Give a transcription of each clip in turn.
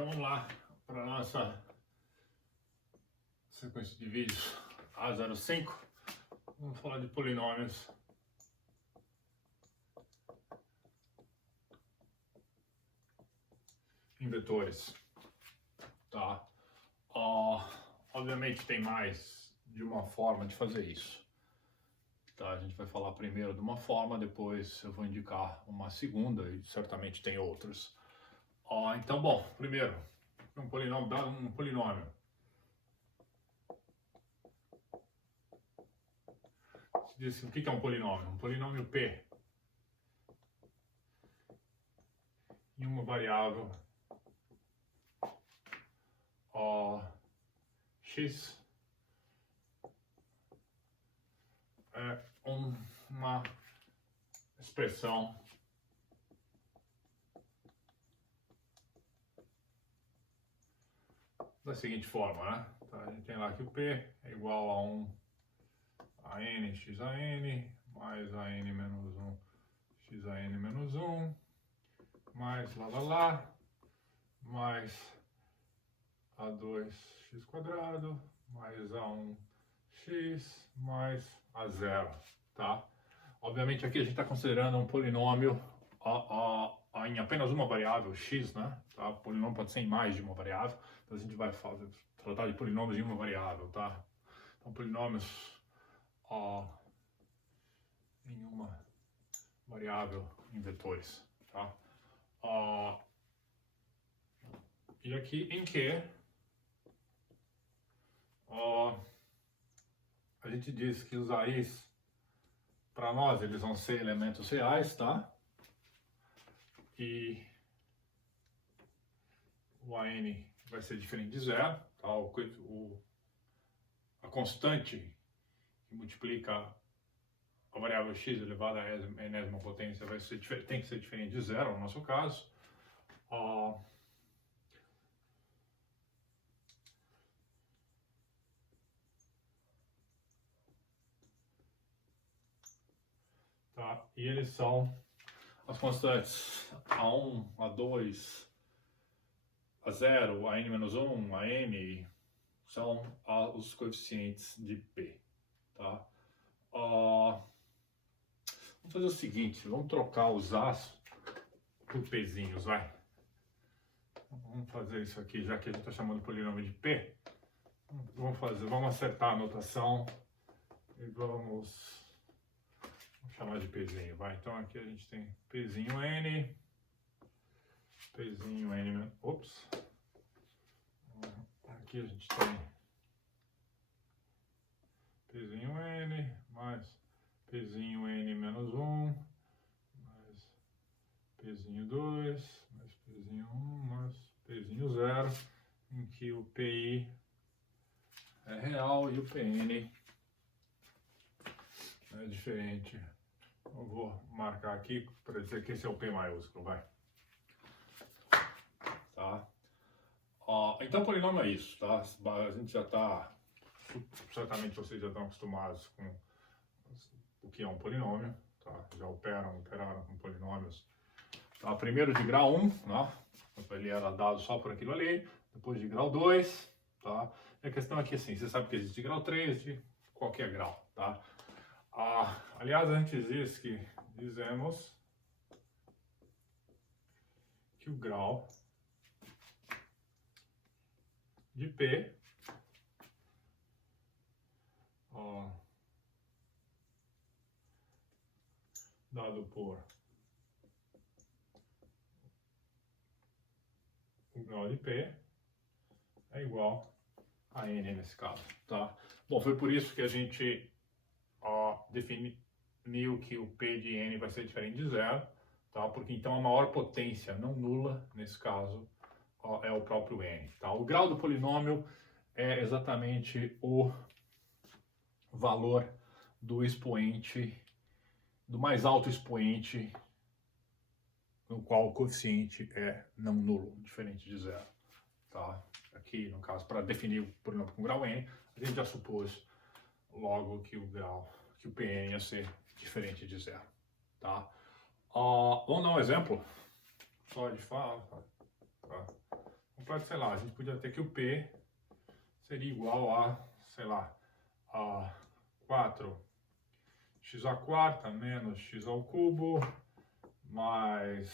Então vamos lá para a nossa sequência de vídeos A05. Vamos falar de polinômios em vetores, tá? Obviamente tem mais de uma forma de fazer isso, tá? A gente vai falar primeiro de uma forma, depois eu vou indicar uma segunda e certamente tem outras. Então, bom, primeiro, um polinômio. Diz, o que é um polinômio? Um polinômio P em uma variável x é uma expressão da seguinte forma, né? Então, a gente tem lá que o P é igual a 1 a n x a n mais a n menos 1 x a n menos 1 mais lá mais a2 x quadrado mais a1 x mais a0, tá? Obviamente aqui a gente está considerando um polinômio em apenas uma variável x, né? Tá? O polinômio pode ser em mais de uma variável, então a gente vai tratar de polinômios em uma variável, tá? Então polinômios em uma variável em vetores, tá? E aqui em que a gente diz que os AIs, para nós, eles vão ser elementos reais, tá? E o AN vai ser diferente de zero, tá? A constante que multiplica a variável x elevada à enésima potência tem que ser diferente de zero, no nosso caso. Tá? E eles são as constantes A1, A2, A0, AN-1, AN, são os coeficientes de P. Tá? Vamos fazer o seguinte, vamos trocar os A's por Pzinhos, vai. Vamos fazer isso aqui, já que a gente está chamando de polinômio de P. Vamos acertar a notação e vamos chamar de Pzinho, vai. Então aqui a gente tem Pzinho N, Pzinho N, ops. Aqui a gente tem Pzinho N mais Pzinho N menos 1, mais Pzinho 2, mais Pzinho 1, mais Pzinho 0, em que o PI é real e o PN é diferente. Eu vou marcar aqui para dizer que esse é o P maiúsculo, vai. Tá? Então, polinômio é isso, tá? A gente já está, certamente vocês já estão acostumados com o que é um polinômio, tá? Já operaram com polinômios. Tá? Primeiro de grau 1, né? Ele era dado só por aquilo ali, depois de grau 2, tá? E a questão aqui é assim, você sabe que existe grau 3 de qualquer grau, tá? Aliás, antes disso dizemos que o grau de P dado por o grau de P é igual a N nesse caso, tá? Bom, foi por isso que a gente definiu que o P de N vai ser diferente de zero, tá? Porque então a maior potência não nula, nesse caso, é o próprio N, tá? O grau do polinômio é exatamente o valor do expoente, do mais alto expoente, no qual o coeficiente é não nulo, diferente de zero, tá? Aqui, no caso, para definir o polinômio com grau N, a gente já supôs logo que o Pn ia ser diferente de zero, tá? Vamos dar um exemplo só de fala, tá? Vamos pode, sei lá, a gente podia ter que o P seria igual a, sei lá, a 4x à quarta menos x ao cubo mais,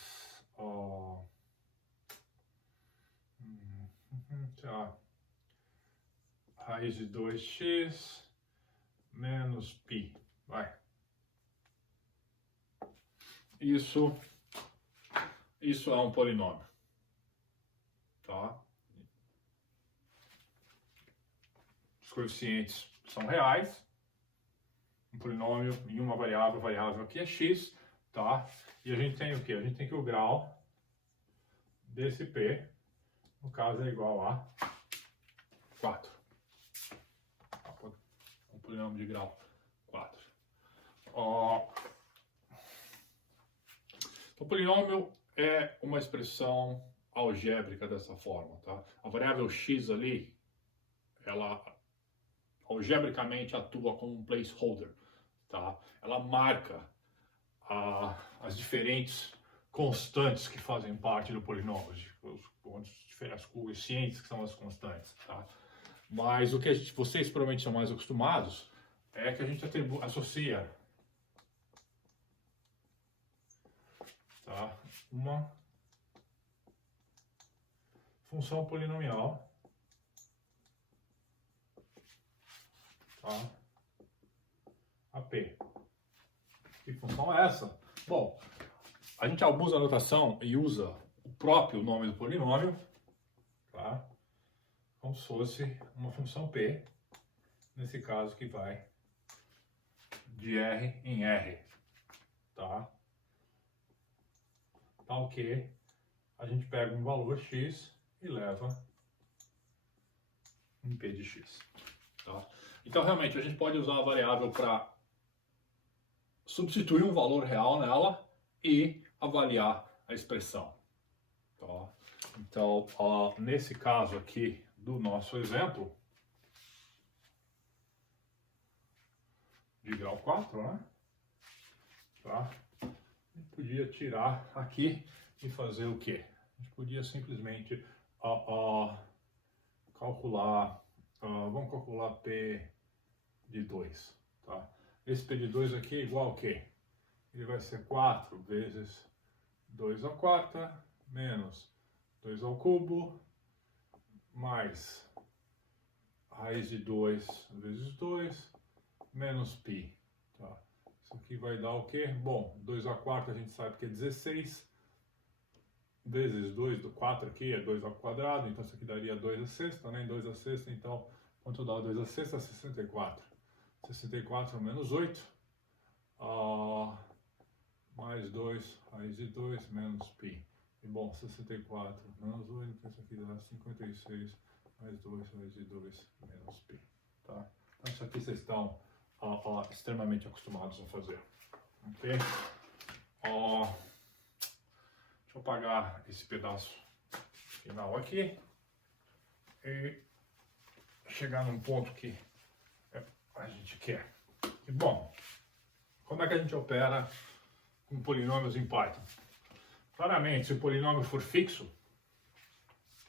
sei lá, raiz de 2x menos π, vai. Isso é um polinômio, tá? Os coeficientes são reais, um polinômio em uma variável, variável aqui é x, tá? E a gente tem o quê? A gente tem que o grau desse p, no caso, é igual a 4. Um polinômio de grau 4. O polinômio é uma expressão algébrica dessa forma, tá? A variável x ali, ela algebricamente atua como um placeholder, tá? Ela marca as diferentes constantes que fazem parte do polinômio, os coeficientes que são as constantes, tá? Mas o que vocês provavelmente são mais acostumados é que a gente associa, tá, uma função polinomial, tá, a P. Que função é essa? Bom, a gente abusa a notação e usa o próprio nome do polinômio, tá, como se fosse uma função P, nesse caso que vai de R em R, tá? Tal que a gente pega um valor x e leva em P de x, tá? Então, realmente, a gente pode usar a variável para substituir um valor real nela e avaliar a expressão, tá? Então, nesse caso aqui do nosso exemplo, de grau 4, né? Tá? A gente podia tirar aqui e fazer o quê? A gente podia simplesmente calcular, vamos calcular P de 2, tá? Esse P de 2 aqui é igual a quê? Ele vai ser 4 vezes 2 à quarta menos 2 ao cubo mais raiz de 2 vezes 2 menos π, tá? Isso aqui vai dar o quê? Bom, 2 à quarta a gente sabe que é 16, vezes 2 do 4 aqui é 2 ao quadrado, então isso aqui daria 2 à sexta, né? 2 à sexta, então, quanto dá 2 à sexta? 64. 64 menos 8, mais 2, raiz de 2 menos π. E bom, 64 menos 8, então isso aqui dá 56, mais 2, raiz de 2 menos π, tá? Então isso aqui vocês estão extremamente acostumados a fazer, ok? Deixa eu apagar esse pedaço final aqui e chegar num ponto que a gente quer. E bom, como é que a gente opera com polinômios em Python? Claramente, se o polinômio for fixo,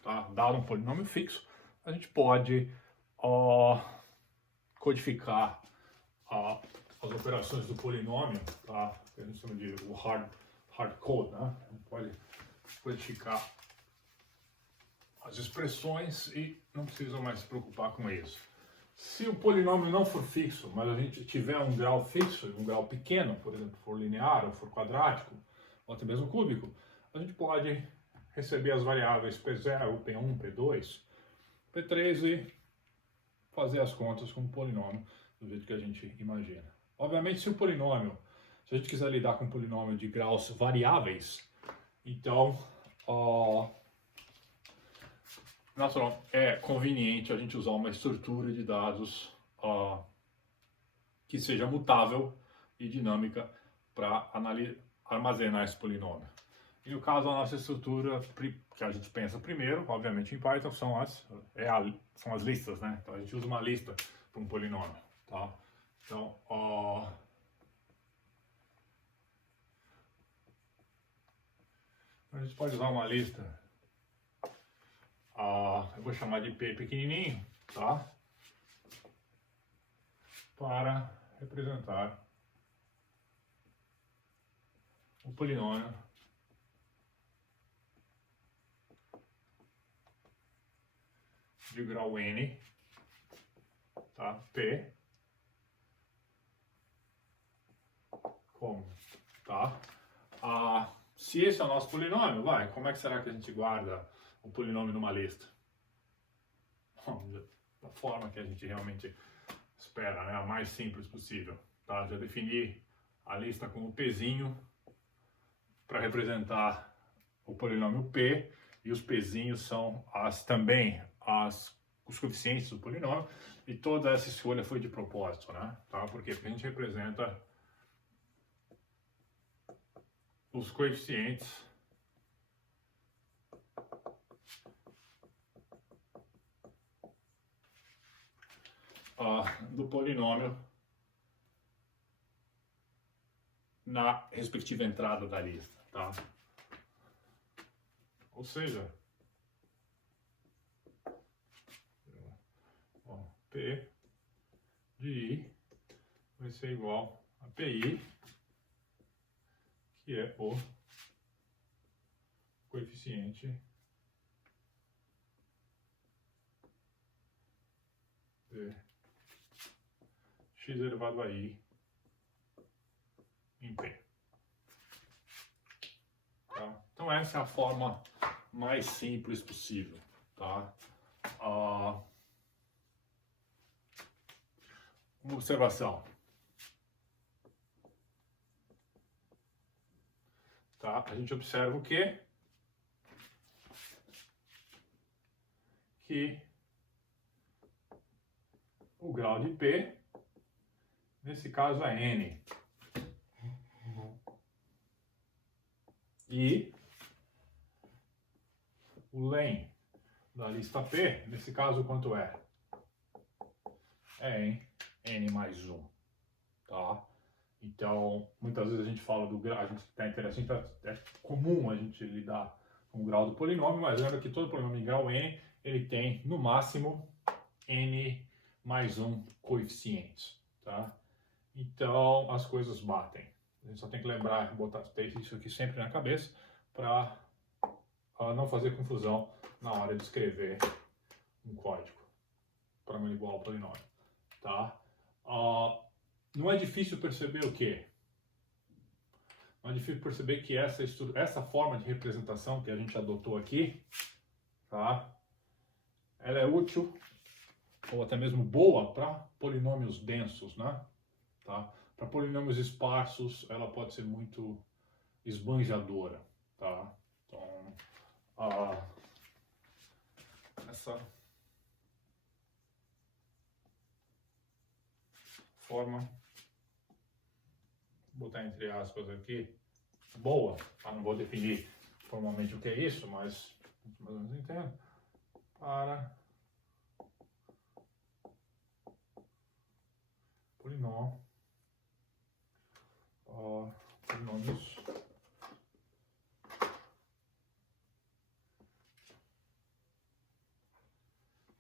tá? Dado um polinômio fixo, a gente pode codificar as operações do polinômio, tá? Que a gente chama de o hard code, né? A gente pode codificar as expressões e não precisa mais se preocupar com isso. Se o polinômio não for fixo, mas a gente tiver um grau fixo, um grau pequeno, por exemplo, for linear ou for quadrático, ou até mesmo cúbico, a gente pode receber as variáveis P0, P1, P2, P3 e fazer as contas com o polinômio do jeito que a gente imagina. Obviamente, se a gente quiser lidar com um polinômio de graus variáveis, então natural, é conveniente a gente usar uma estrutura de dados que seja mutável e dinâmica para armazenar esse polinômio. E no caso, a nossa estrutura que a gente pensa primeiro, obviamente em Python, são as listas, né? Então a gente usa uma lista para um polinômio, tá? Então, a gente pode usar uma lista eu vou chamar de P pequenininho, tá? Para representar o polinômio de grau n, tá? P, como, tá? Se esse é o nosso polinômio, como é que será que a gente guarda o polinômio numa lista? Bom, da forma que a gente realmente espera, né? A mais simples possível, tá? Já defini a lista com o Pzinho para representar o polinômio P, e os Pzinhos são também os coeficientes do polinômio, e toda essa escolha foi de propósito, né? Tá? Porque a gente representa os coeficientes do polinômio na respectiva entrada da lista, tá? Ou seja, P de I vai ser igual a PI, que é o coeficiente de x elevado a I em P. Tá? Então essa é a forma mais simples possível, tá? Uma observação, tá? A gente observa o quê? Que o grau de P, nesse caso é N, e o len da lista P, nesse caso quanto é? É em N mais 1, tá? Então, muitas vezes a gente fala do grau, a gente está interessante, é comum a gente lidar com o grau do polinômio, mas lembra que todo polinômio em grau N, ele tem, no máximo, N mais 1 coeficientes, tá? Então, as coisas batem. A gente só tem que lembrar, ter isso aqui sempre na cabeça, para não fazer confusão na hora de escrever um código para manipular o polinômio, tá? Não é difícil perceber o quê? Não é difícil perceber que essa forma de representação que a gente adotou aqui, tá? Ela é útil, ou até mesmo boa, para polinômios densos, né? Tá? Para polinômios esparsos, ela pode ser muito esbanjadora, tá? Então, essa forma, vou botar entre aspas aqui, boa, não vou definir formalmente o que é isso, mas mais ou menos entendo, para polinômios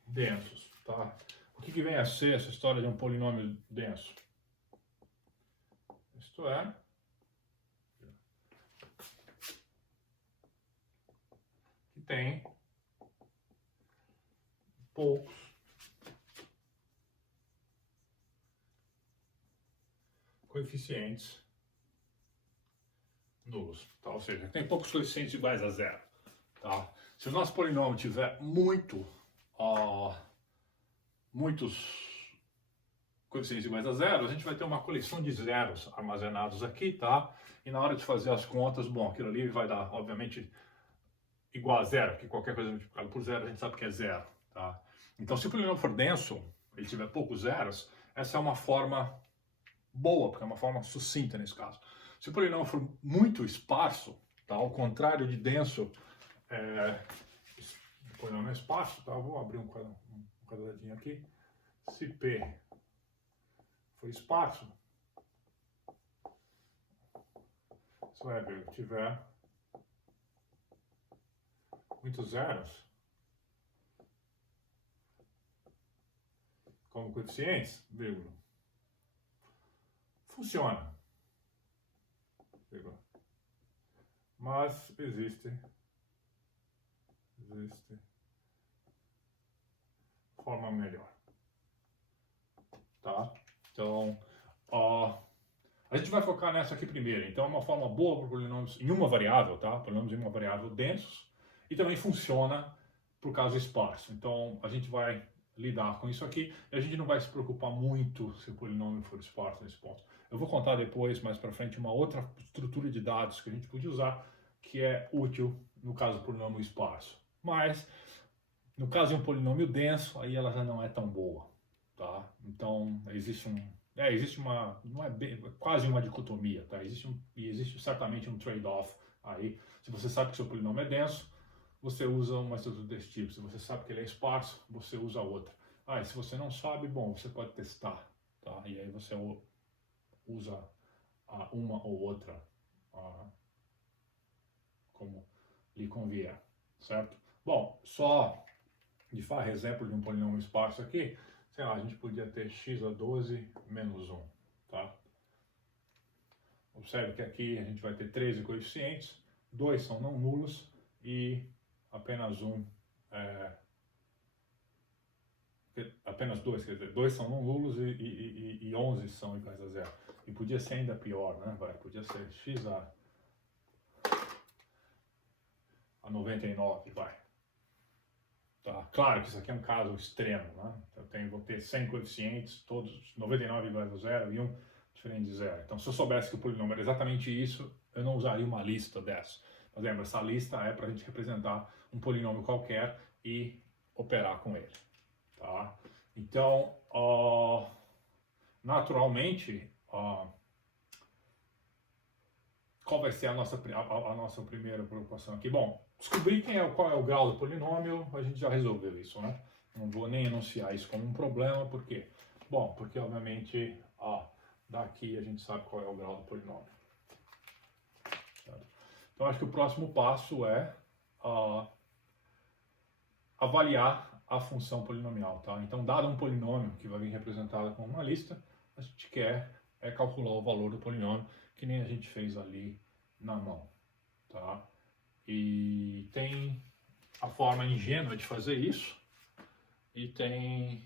densos, tá? O que vem a ser essa história de um polinômio denso? Isto é, que tem poucos coeficientes nulos, tá? Ou seja, tem poucos coeficientes iguais a zero, tá? Se o nosso polinômio tiver muitos coeficientes iguais a zero, a gente vai ter uma coleção de zeros armazenados aqui, tá? E na hora de fazer as contas, bom, aquilo ali vai dar, obviamente, igual a zero, porque qualquer coisa multiplicada por zero a gente sabe que é zero, tá? Então, se o polinômio for denso, ele tiver poucos zeros, essa é uma forma boa, porque é uma forma sucinta nesse caso. Se o polinômio for muito esparso, tá? Ao contrário de denso, o polinômio é esparso, tá? Vou abrir um quadradinho aqui. Se P for esparso, você vai ver que tiver muitos zeros, como coeficientes, vírgula. Funciona. Vírgula. Mas existe forma melhor. Tá? Então, a gente vai focar nessa aqui primeiro. Então, é uma forma boa para polinômios em uma variável, tá? Polinômios em uma variável densos. E também funciona por caso esparso. Então, a gente vai lidar com isso aqui. E a gente não vai se preocupar muito se o polinômio for esparso nesse ponto. Eu vou contar depois, mais para frente, uma outra estrutura de dados que a gente podia usar, que é útil no caso do polinômio esparso. Mas, no caso de um polinômio denso, aí ela já não é tão boa. Tá? Então, existe uma, não é bem, quase uma dicotomia, tá? Existe certamente um trade-off aí. Se você sabe que seu polinômio é denso, você usa uma estrutura desse tipo. Se você sabe que ele é esparso, você usa outra. E se você não sabe, bom, você pode testar, tá? E aí você usa uma ou outra como lhe convier, certo? Bom, só de fazer exemplo de um polinômio esparso aqui, sei lá, a gente podia ter x a 12 menos 1, tá? Observe que aqui a gente vai ter 13 coeficientes, 2 são não nulos e apenas apenas 2, quer dizer, 2 são não nulos e 11 são iguais a 0. E podia ser ainda pior, né? Podia ser x a 99, vai. Tá? Claro que isso aqui é um caso extremo, né? Eu vou ter 100 coeficientes, todos 99 iguais a 0 e 1 diferente de 0. Então, se eu soubesse que o polinômio era exatamente isso, eu não usaria uma lista dessa. Mas lembra, essa lista é para a gente representar um polinômio qualquer e operar com ele. Tá? Então, naturalmente, qual vai ser a nossa primeira preocupação aqui? Bom, descobrir qual é o grau do polinômio, a gente já resolveu isso, né? Não vou nem enunciar isso como um problema, por quê? Bom, porque obviamente daqui a gente sabe qual é o grau do polinômio. Certo? Então acho que o próximo passo é avaliar a função polinomial, tá? Então, dado um polinômio que vai vir representado com uma lista, a gente quer calcular o valor do polinômio, que nem a gente fez ali na mão, tá? E tem a forma ingênua de fazer isso e tem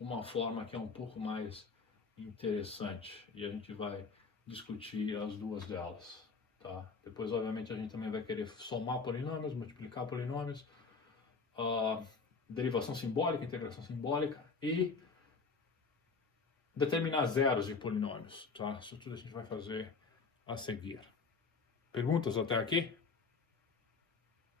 uma forma que é um pouco mais interessante e a gente vai discutir as duas delas, tá? Depois, obviamente, a gente também vai querer somar polinômios, multiplicar polinômios, derivação simbólica, integração simbólica e determinar zeros de polinômios, tá? Isso tudo a gente vai fazer a seguir. Perguntas até aqui?